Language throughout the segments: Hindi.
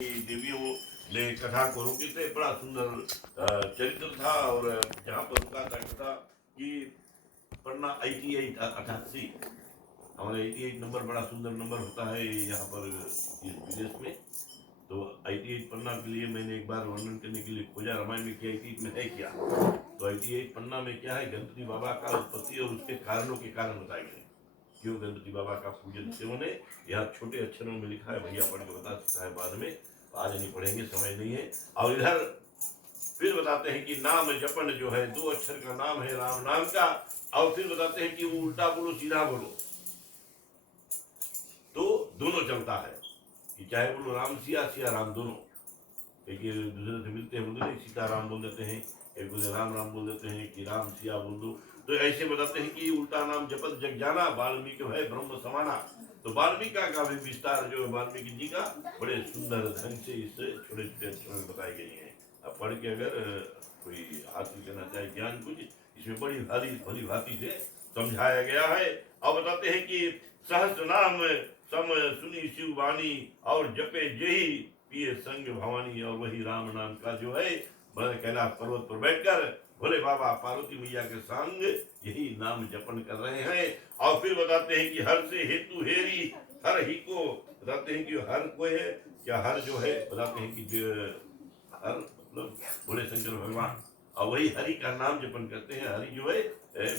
देवियों ने कथा को रोके थे। बड़ा सुंदर चरित्र था। और जहाँ पर रुका था कथा कि पन्ना 88 हमारे 88 नंबर बड़ा सुंदर नंबर होता है यहाँ पर इस विदेश में। तो 88 पन्ना के लिए मैंने एक बार वर्णन करने के लिए खोजा रामायण में कि 88 में है क्या। तो 88 पन्ना में क्या है, गणपति बाबा का उत्पत्ति और उसके कारणों के कारण बताए गए क्यों गणपति बाबा का पूजन क्यों ने। यहाँ छोटे अक्षरों में लिखा है, भैया पढ़ के बता सकता है बाद में, आज नहीं पढ़ेंगे, समय नहीं है। और इधर फिर बताते हैं कि नाम जपन जो है 2 अक्षर का नाम है राम नाम का। और फिर बताते हैं कि वो उल्टा बोलो सीधा बोलो तो दोनों चलता है कि चाहे बोलो राम सिया सिया राम दोनों। एक दूसरे से मिलते हैं बोलते नहीं, सीता राम बोल देते हैं, एक दूसरे राम राम बोल देते हैं कि राम सिया बोल दो। तो ऐसे बताते हैं कि उल्टा नाम जपत जग जाना, वाल्मीकि है ब्रह्म समाना। तो वाल्मीकि का भी विस्तार जो है वाल्मीकि जी का बड़े सुंदर ढंग से इस छोटे छोटे अक्षरों में बताई गई है। अब पढ़ के अगर कोई हासिल करना चाहे ज्ञान कुछ, इसमें बड़ी भली भांति से समझाया गया है। अब बताते हैं कि सहस्त्र नाम सम सुनी शिव वाणी और जपे जही पिए संग भवानी। और वही राम नाम का जो है कैलाश पर्वत पर बैठकर भोले बाबा पार्वती मैया के संग यही नाम जपन कर रहे हैं। और फिर बताते हैं कि हर से हेतु हेरी हर ही को, बताते हैं कि हर कोई है क्या, हर जो है बताते हैं कि हर मतलब भोले शंकर भगवान। और वही हरि का नाम जपन करते हैं। हरि जो है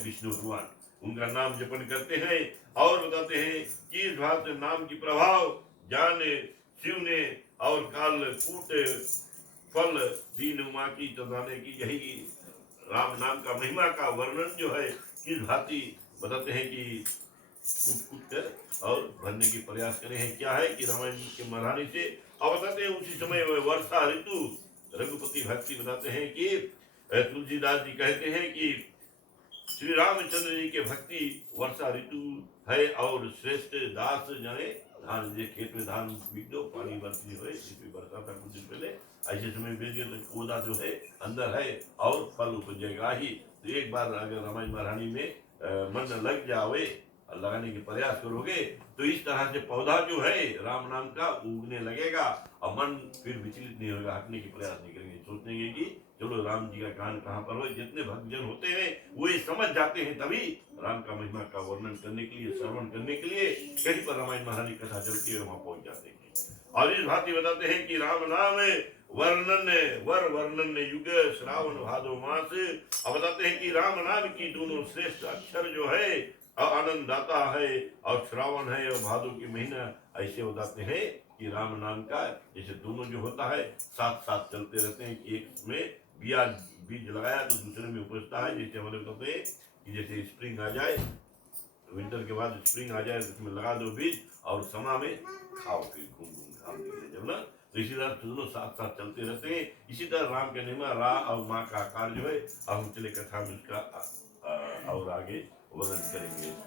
विष्णु भगवान, उनका नाम जपन करते हैं। और बताते हैं कि इस बात नाम की प्रभाव जाने शिव ने और काल कूट फल दीन उमा की चंदाने की। यही राम नाम का महिमा का वर्णन जो है किस भांति बताते हैं कि कूट कूट कर और भरने की प्रयास करे हैं। क्या है कि रामायण के महारानी से। अब बताते हैं उसी समय वर्षा ऋतु रघुपति भक्ति बताते हैं कि तुलसीदास जी कहते हैं कि श्री रामचंद्र जी के भक्ति वर्षा ऋतु है और श्रेष्ठ दास जाने धान जे खेत में धान बीज दो पानी बरसती हो इसमें बरसा था कुछ दिन पहले। ऐसे समय बेचिए तो पौधा जो है अंदर है और फल उपजेगा ही। तो एक बार अगर रामायण महारानी में मन लग जावे और लगाने के प्रयास करोगे तो इस तरह से पौधा जो है राम नाम का उगने लगेगा और मन फिर विचलित नहीं होगा, हटने की प्रयास नहीं करेंगे, सोचेंगे कि चलो राम जी का कान कहाँ पर हो। जितने भक्तजन होते हैं वो ये समझ जाते हैं तभी राम का महिमा का वर्णन करने के लिए, श्रवण करने के लिए कहीं पर रामायण महारानी कथा चलती है वहां पहुंच जाते हैं। और इस भांति बताते हैं कि राम नाम वर्णन वर वर्णन युग श्रावण भादो मास। अब बताते हैं कि राम नाम की दोनों श्रेष्ठ अक्षर जो है आनंद दाता है और श्रावण है और भादो की महीना। ऐसे बताते हैं कि राम नाम का जैसे दोनों जो होता है साथ साथ चलते रहते हैं कि एक में बीज लगाया तो दूसरे में उपजता है। जैसे हमारे बताते हैं कि जैसे स्प्रिंग आ जाए, विंटर के बाद स्प्रिंग आ जाए तो उसमें लगा दो बीज और समा में खाओ फिर घूम घूम घाम निकले जब ना। तो इसी तरह दोनों साथ साथ चलते रहते हैं। इसी तरह राम के निमा रा और माँ का आकार जो है अब हम चले कथा में उसका और आगे वर्णन करेंगे।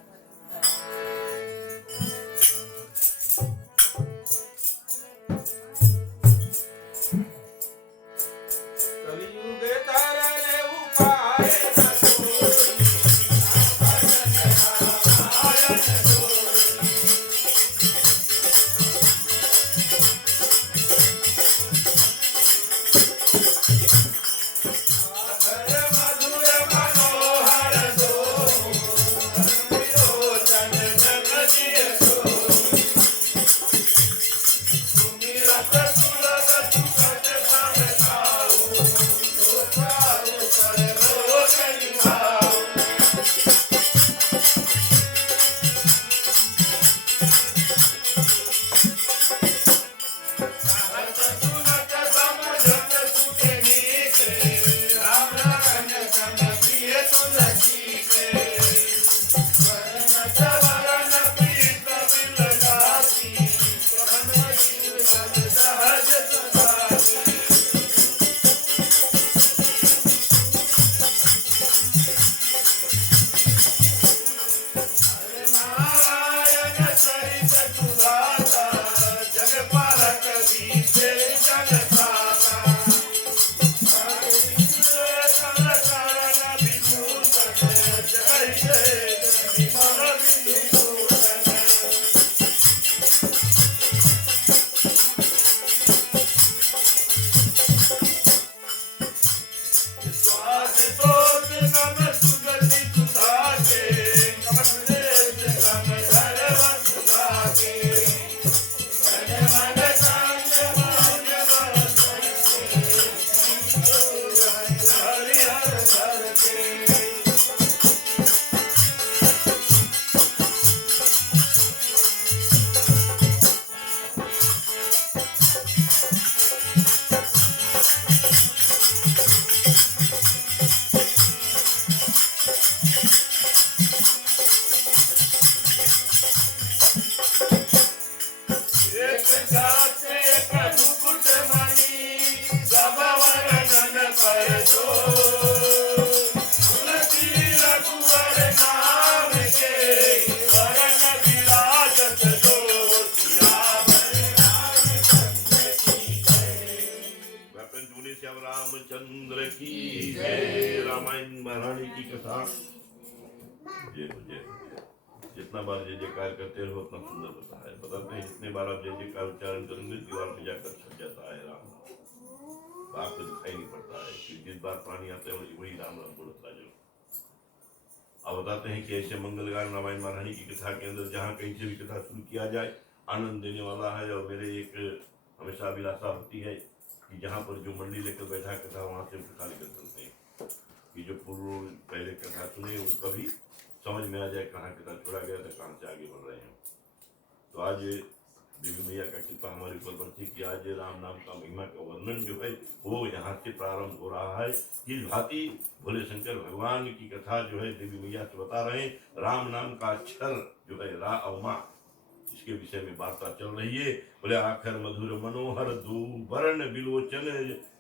केशव रामचंद्र की जय। रामायण महारानी की कथा जय हो जय हो। जितना बार जय जयकार करते रहो उतना सुंदर होता है। बताते हैं जितने बार आप जय जयकार उच्चारण करेंगे दीवार में जाकर छप जाता है राम नाम। आपको दिखाई नहीं पड़ता है कि जिस बार पानी आता है वही राम राम बोलता है। अब बताते हैं कि ऐसे मंगलगान रामायण महारानी की कथा के अंदर जहाँ कहीं से भी कथा शुरू किया जाए आनंद देने वाला है। और मेरे एक हमेशा अभिलाषा होती है कि जहाँ पर जो मंडी लेकर बैठा कथा वहाँ से कथा लेकर चलते हैं कि जो पूर्व पहले कथा सुने उनका भी समझ में आ जाए कहाँ कथा छोड़ा गया था, कहाँ से आगे बढ़ रहे हैं। तो आज देवी मैया का कृपा हमारे ऊपर बरसी कि आज राम नाम का महिमा का वर्णन जो है वो यहाँ से प्रारंभ हो रहा है। इस भांति भोले शंकर भगवान की कथा जो है देवी मैया से बता रहे हैं। राम नाम का अक्षर जो है रा और माँ, इसके विषय में वार्ता चल रही है। बोले आखर मधुर मनोहर दो वर्ण बिलोचन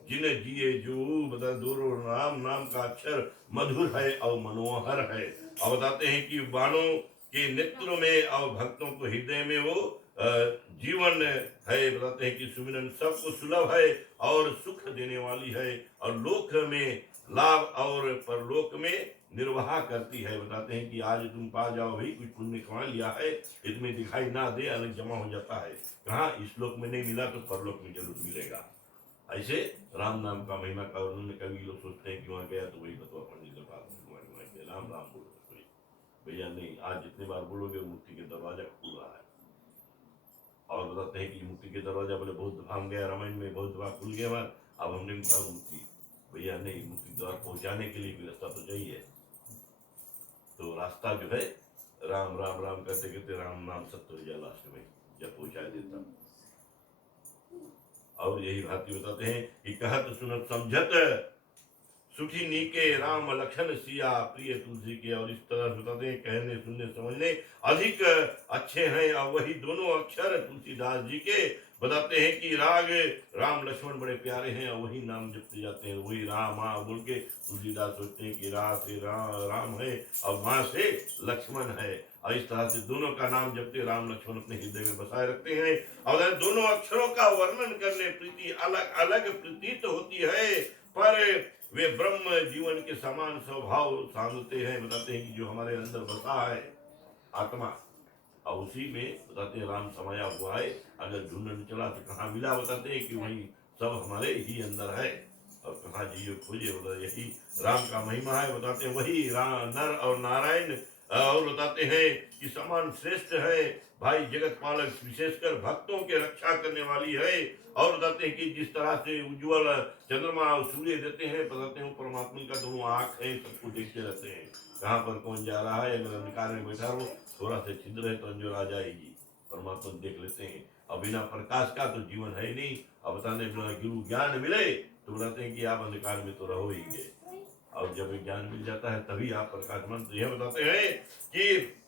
जिन जिए जो, बता दोनों राम नाम का अक्षर मधुर है और मनोहर है। और बताते हैं कि बाणों के नेत्रों में और भक्तों को हृदय में वो जीवन है। बताते हैं कि सुमिरन सबको सुलभ है और सुख देने वाली है और लोक में लाभ और परलोक में निर्वाह करती है। बताते हैं कि आज तुम पा जाओ भाई कुछ पुण्य कमा लिया है, इसमें दिखाई ना दे अलग जमा हो जाता है। कहाँ इस लोक में नहीं मिला तो परलोक में जरूर मिलेगा। ऐसे राम नाम का महिमा का वर्णन कभी लोग सोचते हैं कि वहाँ गया तो वही बतवा पंडित के पास राम राम बोलो भैया नहीं। आज जितने बार बोलोगे मुक्ति के दरवाजा खुल रहा है। और बताते हैं कि मुक्ति के दरवाजा बोले बहुत दफा हम गया रामायण में, बहुत दफा खुल गया हमारा, अब हमने कहा मुक्ति भैया नहीं, मुक्ति द्वार पहुंचाने के लिए भी रास्ता तो चाहिए। तो रास्ता जो है राम राम राम करते करते राम नाम सत्य हो जाए लास्ट में जब पहुंचा देता। और यही भांति बताते हैं कि कहत सुनत समझत सुखी नीके राम लखन सिया प्रिय तुलसी के। और इस तरह बताते हैं कहने सुनने समझने अधिक अच्छे हैं और वही दोनों अक्षर तुलसीदास जी के। बताते हैं कि राग राम लक्ष्मण बड़े प्यारे हैं और वही नाम जपते जाते हैं। वही राम माँ बोल के तुलसीदास सोचते हैं कि रा से राम है और माँ से लक्ष्मण है। और इस तरह से दोनों का नाम जपते राम लक्ष्मण अपने हृदय में बसाए रखते हैं। और दोनों अक्षरों का वर्णन करने प्रीति अलग अलग प्रतीत होती है पर वे ब्रह्म जीवन के समान स्वभाव साधते हैं। बताते हैं कि जो हमारे अंदर बसा है आत्मा और उसी में बताते हैं राम समाया हुआ है। अगर ढूंढने चला तो कहाँ मिला, बताते हैं कि वही सब हमारे ही अंदर है। और कहाँ जियो खोजे, बताते यही राम का महिमा है। बताते हैं वही नर और नारायण। और बताते हैं कि समान श्रेष्ठ है भाई जगत पालक, विशेषकर भक्तों के रक्षा करने वाली है। और बताते हैं कि जिस तरह से उज्ज्वल चंद्रमा और सूर्य देते हैं, बताते हैं परमात्मा का दोनों आंख है, सबको देखते रहते हैं कहाँ पर कौन जा रहा है। अगर अंधकार में बैठा हो थोड़ा सा छिद्र है तो अंजोर आ जाएगी, परमात्मा देख लेते हैं। और बिना प्रकाश का तो जीवन है नहीं। अब बताने गुरु ज्ञान मिले तो बताते हैं कि आप अंधकार में तो रहो ही गए। और जब ज्ञान मिल जाता है तभी आप प्रकाशमान। तो यह बताते हैं कि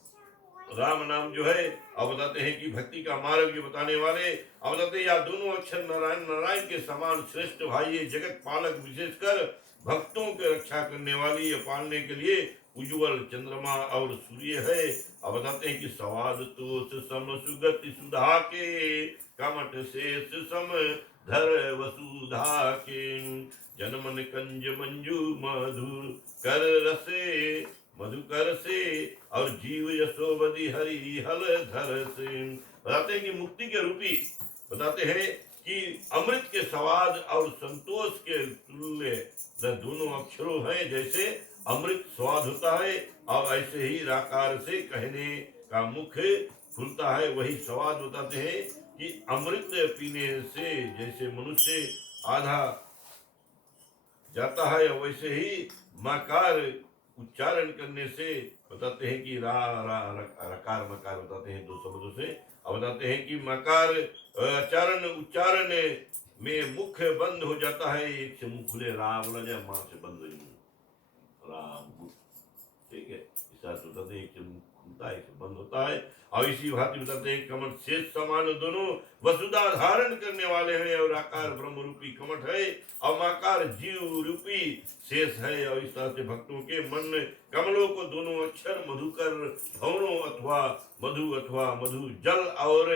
राम नाम जो है, अब बताते हैं कि भक्ति का मार्ग जो बताने वाले, अब बताते हैं या दोनों अक्षर नारायण नारायण के समान श्रेष्ठ भाई है जगत पालक, विशेषकर भक्तों के रक्षा करने वाली, पालने के लिए उज्ज्वल चंद्रमा और सूर्य है। अब बताते हैं कि सवाद तो सम सुगति सुधा के, कमट शेष सम धर वसुधा के, जनमन कंज मंजू मधुर कर रसे मधुकर से, और जीव यशोवधि हरि हल धर से। बताते हैं कि मुक्ति के रूपी बताते हैं कि अमृत के स्वाद और संतोष के तुल्य दोनों अक्षरों हैं। जैसे अमृत स्वाद होता है और ऐसे ही राकार से कहने का मुख खुलता है, वही स्वाद बताते हैं कि अमृत पीने से जैसे मनुष्य आधा जाता है वैसे ही मकार उच्चारण करने से बताते हैं कि रकार मकार बताते हैं दो शब्दों से। अब बताते हैं कि मकार उच्चारण में मुख बंद हो जाता है, एक से मुख खुले रा बोला जाए, मां से बंद हो राम, ठीक है। इस तरह से बताते हैं एक से मुख खुलता है एक से बंद होता है। और इसी भांति बताते हैं कमठ शेष समान दोनों वसुधा धारण करने वाले हैं और आकार ब्रह्म रूपी कमठ है और माकार जीव रूपी शेष है। और इस तरह से भक्तों के मन कमलों को दोनों अक्षर मधुकर भवनों अथवा मधु जल और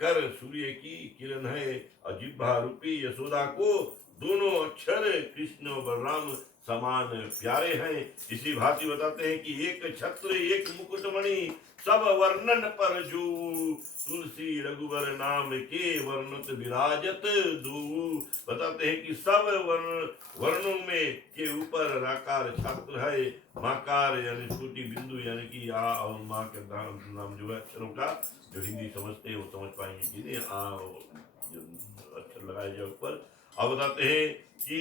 कर सूर्य की किरण है। और जिह्वा रूपी यशोदा को दोनों अक्षर कृष्ण और बलराम समान प्यारे हैं। इसी भांति बताते हैं कि एक छत्र एक मुकुटमणि सब वर्णन पर जो, तुलसी रघुवर नाम के वर्णत विराजत दू। बताते हैं कि सब वर्णों में के ऊपर राकार छात्र है, माकार यानी छोटी बिंदु यानी कि आ और माँ के नाम जो है अक्षरों का, जो हिंदी समझते हैं वो समझ पाएंगे कि नहीं, आ जो अक्षर लगाए जाए ऊपर। अब बताते हैं कि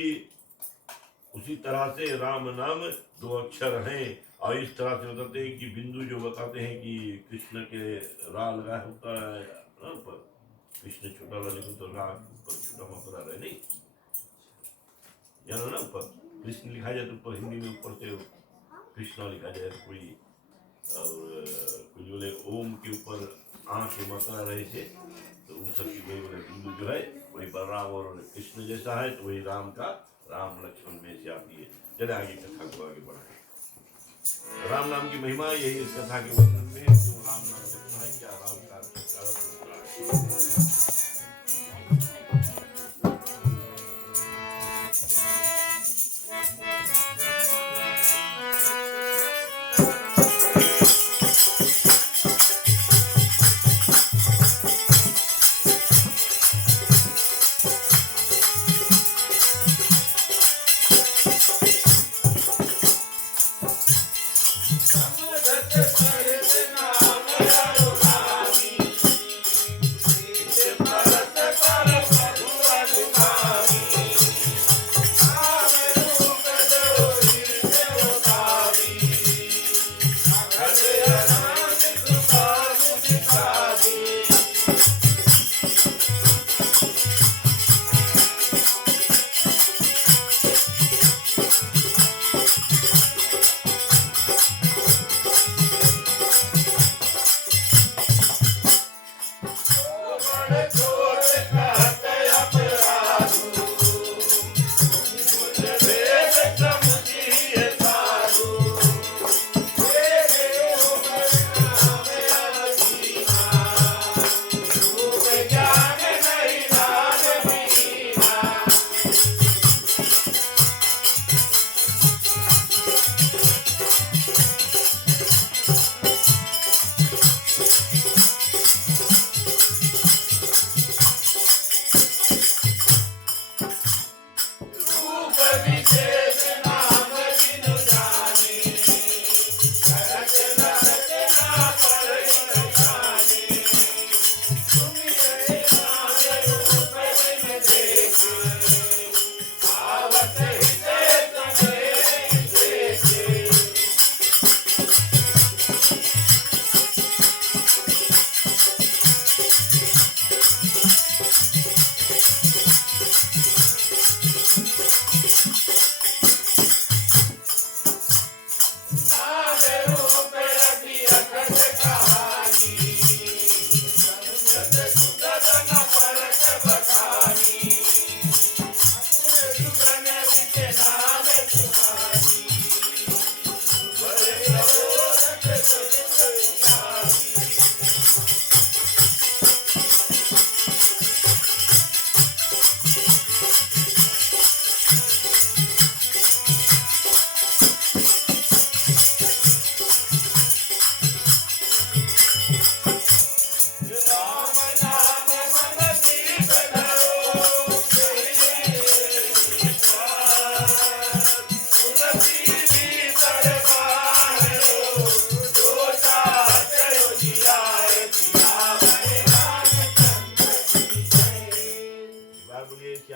उसी तरह से राम नाम दो अक्षर हैं, और इस तरह से बताते हैं कि बिंदु जो बताते हैं कि कृष्ण के रा लगा होता है पर कृष्ण छोटा ला लिखो तो रा ऊपर छोटा मात्रा रहे नहीं, जानो ना, ऊपर कृष्ण लिखा जाए तो ऊपर हिंदी में ऊपर से कृष्णा लिखा जाए तो कोई, और कोई बोले ओम के ऊपर आ के मात्रा रहे थे, तो उन सब की कोई बोले बिंदु जो है वही बलराम और कृष्ण जैसा है, तो वही राम का राम लक्ष्मण में से आती है। चले आगे कथा को आगे बढ़ाए। राम नाम की महिमा यही इस कथा के वर्णन में, क्यों राम नाम जपना है, क्या राम का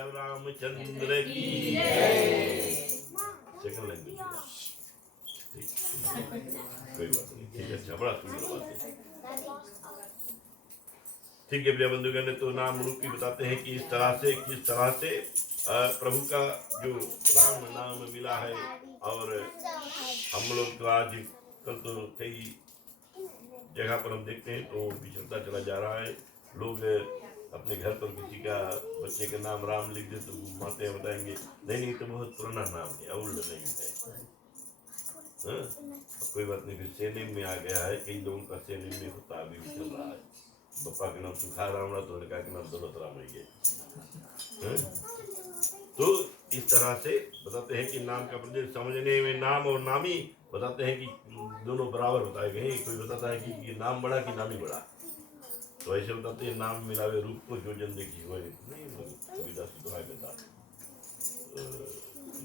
रामचंद्र की सेकंड लैंग्वेज कोई बात नहीं, ठीक है, अच्छा, बड़ा सुंदर बात है। ठीक है प्रिय बंधुगण, तो नाम रूप की बताते हैं कि इस तरह से किस तरह से प्रभु का जो राम नाम मिला है, और हम लोग तो आज कल तो कई जगह पर हम देखते हैं तो बिछड़ता चला जा रहा है। लोग अपने घर पर किसी का बच्चे का नाम राम लिख दे तो माते बताएंगे नहीं तो बहुत पुराना नाम है, ओल्ड नहीं है। कोई बात नहीं, फिर सेनेम में आ गया है, कई लोगों का सेनेम में होता अभी भी चल रहा है। बप्पा के नाम सुखा राम रहा तो लड़का के नाम दौलत राम है। तो इस तरह से बताते हैं कि नाम का प्रदेश समझने में नाम और नामी बताते हैं कि दोनों बराबर बताए गए। कोई बताता है कि नाम बड़ा कि नामी बड़ा, तो ऐसे बताते हैं नाम मिलावे रूप को जो जन देखी वो नहीं सुविधा से दुआ के साथ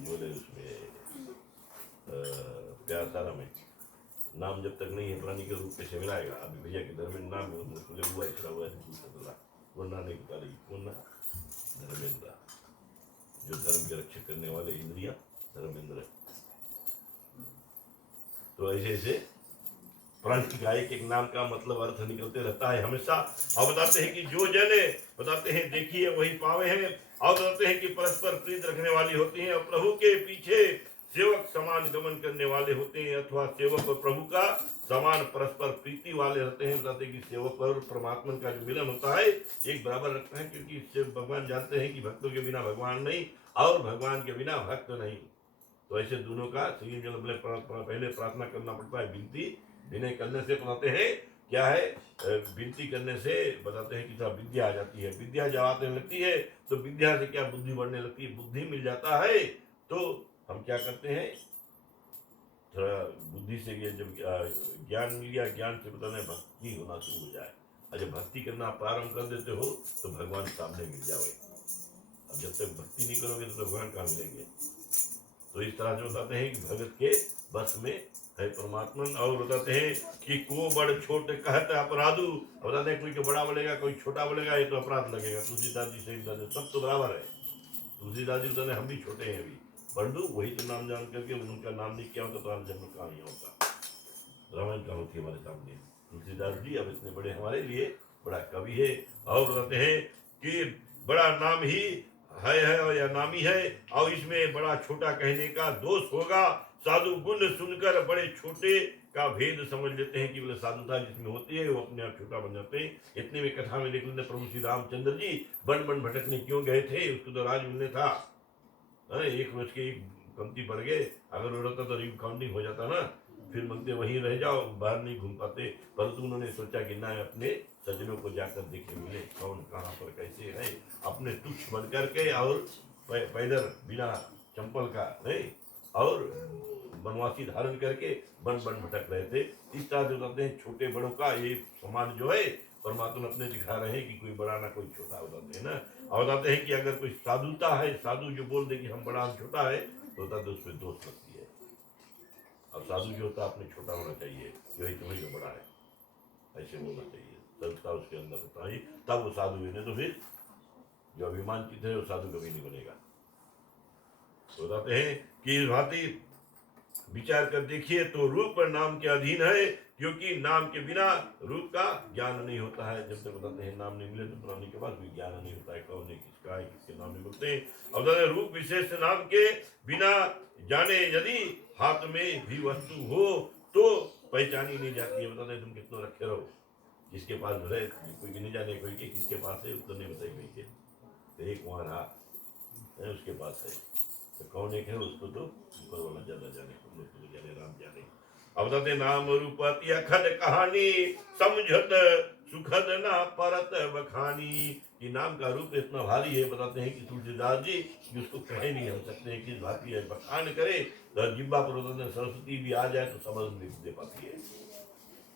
बोले उसमें प्यार सारा में नाम जब तक नहीं है प्राणी के रूप कैसे मिलाएगा। अभी भैया के धर्म नाम खुले हुआ इसरा हुआ है वरना नहीं पाली पूर्ण धर्मेंद्र, जो धर्म के रक्षक करने वाले इंद्रिया धर्मेंद्र। तो ऐसे ऐसे प्राणी का एक नाम का मतलब अर्थ निकलते रहता है हमेशा। और बताते हैं कि जो जन बताते हैं देखिए वही पावे हैं, और बताते हैं कि परस्पर प्रीत रखने वाली होती हैं और प्रभु के पीछे सेवक समान गमन करने वाले होते हैं, अथवा सेवक और प्रभु का समान परस्पर प्रीति वाले रहते हैं। बताते हैं कि सेवक और परमात्मा का जो मिलन होता है एक बराबर रखता है, क्योंकि इससे भगवान जानते हैं कि भक्तों के बिना भगवान नहीं और भगवान के बिना भक्त नहीं। तो ऐसे दोनों का सही मिलन पहले प्रार्थना करना पड़ता है, विनती विनय करने से बताते हैं क्या है, विनती करने से बताते हैं कि सब विद्या आ जाती है। विद्या जब आने लगती है तो विद्या से क्या बुद्धि बढ़ने लगती है, बुद्धि मिल जाता है। तो हम क्या करते हैं, थोड़ा बुद्धि से जब ज्ञान मिल गया, ज्ञान से बताते हैं भक्ति होना शुरू हो जाए। और जब भक्ति करना प्रारंभ कर देते हो तो भगवान सामने मिल जाओगे। अब जब तक भक्ति नहीं करोगे तो भगवान कहाँ मिलेंगे। तो इस तरह से बताते हैं कि भगत के बस में है परमात्मा। और बताते हैं कि को बड़ छोट कहते अपराधु, बताते हैं कोई को बड़ा बोलेगा कोई छोटा बोलेगा ये तो अपराध लगेगा। तुलसीदास जी से सब तो बराबर है। तुलसीदास जी बताते हम भी छोटे हैं अभी, परंतु वही तो नाम जान करके उनका नाम नहीं किया होता तो हम जन्म कहाँ नहीं होता। रामायण कहाँ होती हमारे सामने। तुलसीदास जी अब इतने बड़े हमारे लिए बड़ा कवि है। और बताते हैं कि बड़ा नाम ही है और या नामी है, और इसमें बड़ा छोटा कहने का दोष होगा। साधु गुण सुनकर बड़े छोटे का भेद समझ लेते हैं कि बोले साधुता जिसमें होती है वो अपने आप छोटा बन जाते हैं। इतने में कथा में देख लेते प्रभु श्री रामचंद्र जी बन बन भटकने क्यों गए थे, उसको तो राज मिलने था। एक वर्ष के कमती पड़ गए, अगर वो रहता तो रिकाउंटिंग हो जाता ना, फिर मंगते वहीं रह जाओ, बाहर नहीं घूम पाते। परंतु उन्होंने सोचा कि ना अपने सज्जनों को जाकर देखे मिले कौन कहाँ पर कैसे है, अपने तुच्छ बन करके और पैदल बिना चंपल का नहीं और वनवासी धारण करके बन बन भटक रहे थे। इस तरह से बताते हैं छोटे बड़ों का ये समाज जो है परमात्मा अपने दिखा रहे हैं कि कोई बड़ा ना कोई छोटा बताते हैं ना। और बताते हैं कि अगर कोई साधुता है, साधु जो बोल दे कि हम बड़ा हम छोटा है तो बताते उसमें दोष लगती है। अब साधु जो होता अपने छोटा होना चाहिए, जो ही तुम्हें जो बड़ा है ऐसे बोलना चाहिए, संस्था उसके अंदर होता है तब वो साधु है। नहीं तो फिर जो अभिमानचित है वो साधु कभी नहीं बनेगा। तो बताते हैं कि इस भांति विचार कर देखिए तो रूप नाम के अधीन है, क्योंकि नाम के बिना रूप का ज्ञान नहीं होता है। जब तक बताते हैं नाम नहीं मिले तो प्राणी के पास भी ज्ञान नहीं होता है कौन है किसका है किसके नाम नहीं बोलते हैं। और रूप विशेष नाम के बिना जाने यदि हाथ में भी वस्तु हो तो पहचानी नहीं जाती है। बताते तुम कितना रखे रहो, जिसके पास है कोई नहीं जाने कोई के किसके पास है उत्तर नहीं बताई कोई के, एक वहाँ रहा उसके पास है तो कौन एक है उसको तो ऊपर वाला ज्यादा जाने, हम लोग तो जाने राम जाने। अब बताते नाम रूप अति अखद कहानी समझत सुखद ना परत बखानी, कि नाम का रूप इतना भारी है बताते हैं कि तुलसीदास जी कि उसको कह नहीं हम सकते हैं किस भांति है। बखान करे तो जिब्बा पर सरस्वती भी आ जाए तो समझ नहीं दे पाती है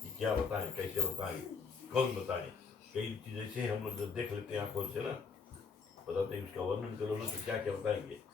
कि क्या बताएं कैसे बताएं कौन बताएं। कई चीज ऐसे हम लोग देख लेते हैं आंखों से ना, बताते हैं उसका वर्णन करो तो क्या क्या बताएंगे।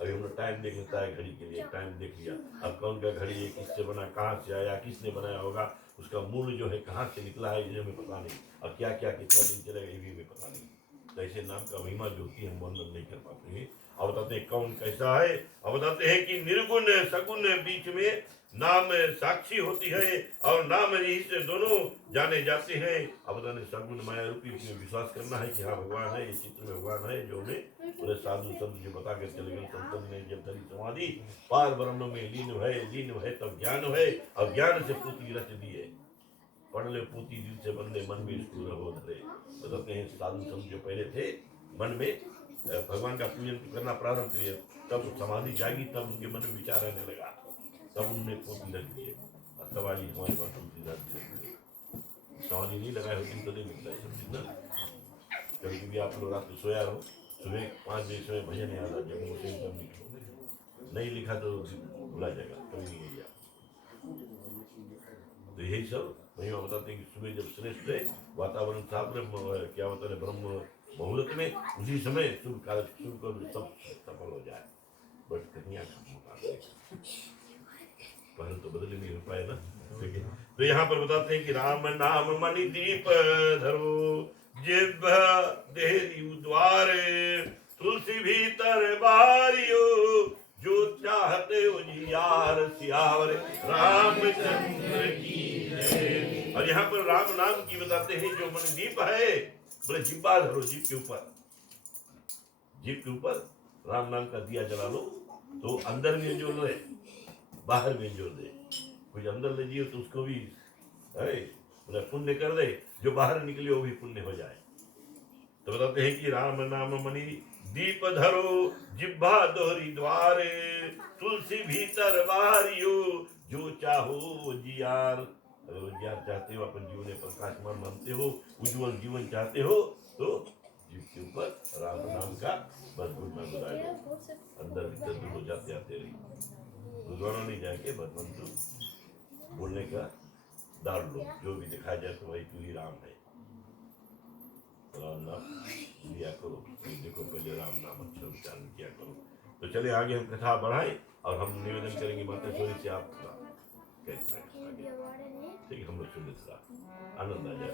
अभी हम लोग टाइम देख लेता है घड़ी के लिए, टाइम देख लिया, अब कौन का घड़ी है किससे बना कहाँ से आया किसने बनाया होगा, उसका मूल जो है कहाँ से निकला है ये हमें पता नहीं, अब क्या क्या कितना दिन चलेगा ये भी हमें पता नहीं। तो ऐसे नाम का महिमा जो होती है हम वर्णन नहीं कर पाते हैं। अब बताते हैं कौन कैसा है। अब बताते हैं कि निर्गुण सगुण बीच में नाम साक्षी होती है और नाम ही से दोनों जाने जाते हैं। अब बताने सगुण माया रूपी में विश्वास करना है कि हाँ भगवान है, ये चित्र में भगवान है जो हमें पूरे साधु संत जो बता कर चले गए। संतन ने जब धरी समाधि पार ब्रह्म में लीन है तब ज्ञान है और ज्ञान से पूती रच दिए, पढ़ ले पूती दिल से बंदे मन में इसको रहो धरे। बताते हैं साधु संत जो पहले थे मन में भगवान का पूजन करना प्रारंभ किए, तब समाधि जागी, तब उनके मन में विचार आने लगा, तब उन्होंने पोती रख दिए। तब आई हमारे पास समाधि नहीं लगाए होती तो नहीं मिलता है सब चीज ना। कभी भी आप लोग रात में सोया रहो सुबह 5 बजे समय भजन याद आ जाए उसे एकदम लिखो, नहीं लिखा तो भुला जाएगा, कभी नहीं गया। तो यही सब महिमा बताते हैं कि सुबह जब श्रेष्ठ है, वातावरण साफ क्या होता है ब्रह्म मुहूर्त में, उसी समय शुभ कार्य शुभ कर सब सफल हो जाए। बट कन्या पहले तो बदल नहीं हो पाए ना, ठीक है। तो यहाँ पर बताते हैं कि राम नाम मणि दीप धरो, जिह्वा देहि द्वारे, तुलसी भीतर बारियो, जो चाहते हो जियार सियावर रामचंद्र की जय। और यहाँ पर राम नाम की बताते हैं जो मणिदीप है, बोले जिब्बा धरो, जीभ के ऊपर राम नाम का दिया जला लो, तो अंदर में जो रहे बाहर में जो दे, कुछ अंदर ले जियो तो उसको भी बोले पुण्य कर दे, जो बाहर निकले वो भी पुण्य हो जाए। तो बताते हैं कि राम नाम मणि दीप धरो, जिह्वा दोहरी द्वारे, तुलसी भीतर बारियो, जो चाहो जियार। अगर उजियार चाहते हो, अपन जीवन में प्रकाशमान मानते हो, उज्जवल जीवन चाहते हो, तो जीव के ऊपर राम नाम का बस गुणगान गाए लो, अंदर भीतर दोनों जाते आते रहिए, गुरुद्वारा नहीं जाके बस मंत्र बोलने का डाल लो, जो भी दिखाया जाए तो वही तू ही राम है, राम नाम लिया करो। देखो पहले राम नाम अक्षर उच्चारण किया करो। तो चले आगे हम कथा बढ़ाएं और हम निवेदन करेंगे माता श्री से आप ठीक, हम लोग सुन आनंद आ जाए।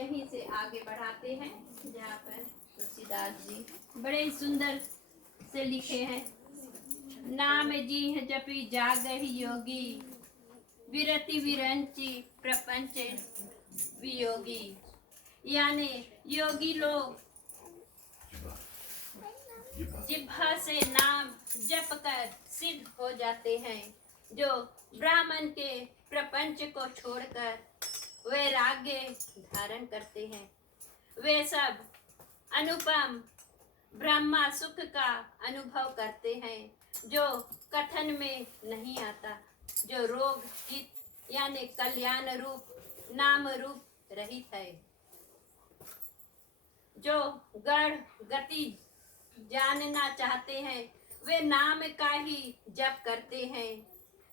यहीं से आगे बढ़ाते हैं, जहाँ पर तुलसीदास जी बड़े ही सुंदर से लिखे हैं। नाम जी है जपी जागहि योगी, विरति विरंची प्रपंच वियोगी। यानी योगी लोग जिह्वा से नाम जप कर सिद्ध हो जाते हैं। जो ब्राह्मण के प्रपंच को छोड़कर वैराग्य धारण करते हैं, वे सब अनुपम ब्रह्मा सुख का अनुभव करते हैं, जो कथन में नहीं आता, जो रोग हित यानी कल्याण रूप नाम रूप रहित है, जो गढ़ गति जानना चाहते हैं, वे नाम का ही जप करते हैं।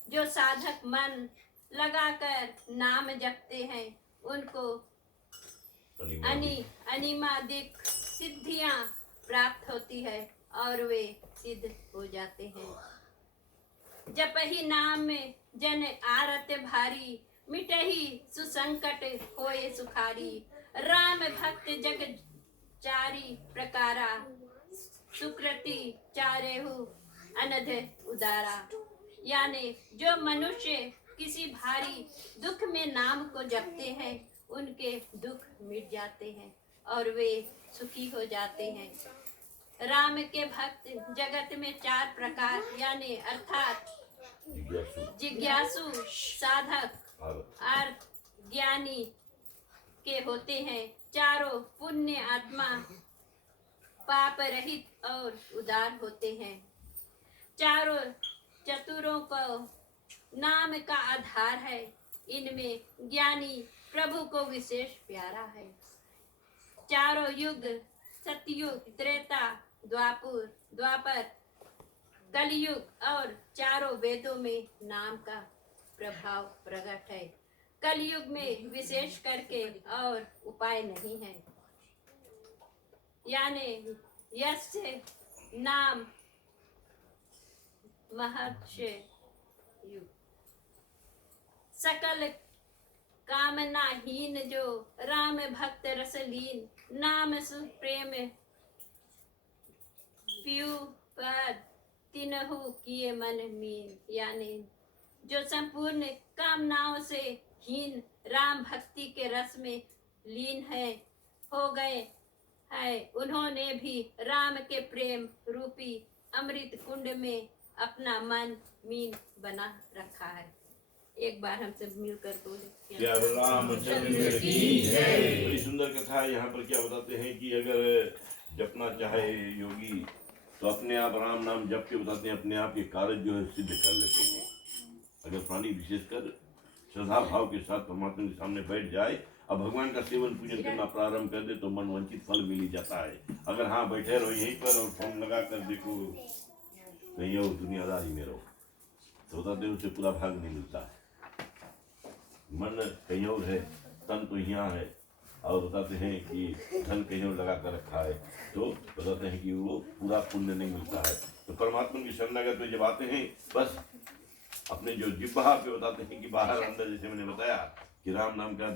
जो साधक मन लगाकर नाम जपते हैं, उनको अनिमादिक सिद्धियां प्राप्त होती है और वे सिद्ध हो जाते हैं। जप ही नाम में जन आरत भारी, मिटही सुसंकट होए सुखारी। राम भक्त जग चारी प्रकारा, सुकृति चारेहु अनध उदारा। यानी जो मनुष्य किसी भारी दुख में नाम को जपते हैं, उनके दुख मिट जाते हैं और वे सुखी हो जाते हैं। राम के भक्त जगत में चार प्रकार यानी अर्थात जिज्ञासु, साधक, अर्थ ज्ञानी के होते हैं। चारों पुण्य आत्मा, पाप रहित और उदार होते हैं। चारों चतुरों को नाम का आधार है। इनमें ज्ञानी प्रभु को विशेष प्यारा है। चारों युग सतयुग, त्रेता, द्वापर, कलयुग और चारों वेदों में नाम का प्रभाव प्रकट है। कलयुग में विशेष करके और उपाय नहीं है। यानी यस्य नाम महर्षि युग, सकल कामनाहीन जो राम भक्त रसलीन। नाम सुप्रेम पियु पद तिनहु किए मन मीन। यानी जो संपूर्ण कामनाओं से हीन राम भक्ति के रस में लीन है हो गए है, उन्होंने भी राम के प्रेम रूपी अमृत कुंड में अपना मन मीन बना रखा है। एक बार हमसे मिलकर बोले क्या रामचंद्र की जय। बड़ी सुंदर कथा है। यहाँ पर क्या बताते हैं कि अगर जपना चाहे योगी तो अपने आप राम नाम जप के बताते हैं, अपने आप के कार्य जो है सिद्ध कर लेते हैं। अगर प्राणी विशेषकर श्रद्धा भाव के साथ परमात्मा के सामने बैठ जाए और भगवान का सेवन पूजन करना प्रारंभ कर दे तो मन वांछित फल मिल ही जाता है। अगर हाँ बैठे रहो यहीं पर और फोन लगा कर देखो कहीं और दुनियादारी में रहो तो बताते हैं उसे पूरा भाग नहीं मिलता है। मन कहीं और है, तन तो यहाँ है, और बताते हैं कि धन कहीं और लगा कर रखा है तो बताते हैं कि वो पूरा पुण्य नहीं मिलता है। तो परमात्मा की शरणागत में जब आते हैं बस अपने जो जिह्वा पे बताते हैं कि बाहर अंदर, जैसे मैंने बताया कि राम नाम का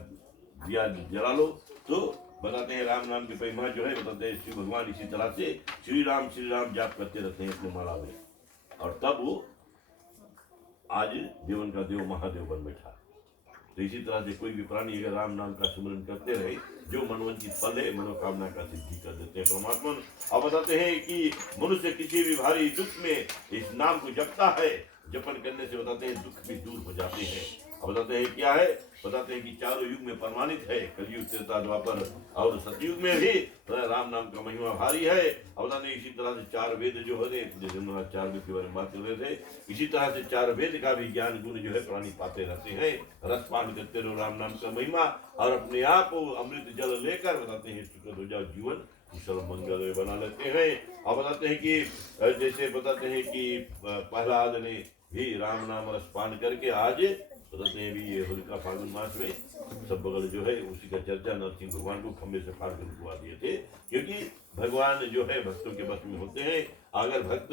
दिया जला लो, तो बताते हैं राम नाम की महिमा जो है बताते हैं श्री भगवान इसी तरह से श्री राम जाप करते रहते हैं अपने माला में, और तब वो आज देवन का देव महादेव बन बैठा। तो इसी तरह से कोई भी प्राणी अगर राम नाम का स्मरण करते रहे, जो मनोवांछित फल है मनोकामना का सिद्धि कर देते हैं परमात्मा। अब बताते हैं कि मनुष्य किसी भी भारी दुख में इस नाम को जपता है, जपन करने से बताते हैं दुख भी दूर हो जाते हैं। अब बताते हैं क्या है, बताते हैं कि चारों युग में प्रमाणित है, कलयुग, त्रेता, द्वापर और सतयुग में भी राम नाम का महिमा भारी है। अब बताते हैं इसी तरह से चार वेद जो है, जैसे हम चार वेद के बारे में बात कर रहे थे, इसी तरह से चार वेद का भी ज्ञान गुण जो है प्राणी पाते रहते हैं। रसपान करते रहो राम नाम का महिमा और अपने आप अमृत जल लेकर बताते हैं सुखद हो जाओ जीवन, कुशल मंगल बना लेते हैं। अब बताते हैं कि जैसे बताते हैं कि प्रहलाद ने भी राम नाम रसपान करके आज बताते हैं भी ये होलिका फाल्गुन मास में सब बगल जो है उसी का चर्चा नरसिंह भगवान को खंबे से फाड़ कर रुकवा दिए थे, क्योंकि भगवान जो है भक्तों के बस में होते हैं। अगर भक्त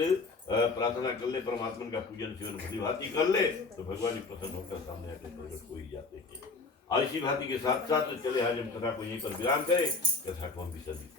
प्रार्थना कर ले, परमात्मा का पूजन सेवन भली भांति कर ले तो भगवान ही प्रसन्न होकर सामने आकर प्रकट हो ही जाते हैं। और इसी भांति के साथ साथ चले आज हम कथा को यहीं पर विराम करें। कथा को हम विसर्जित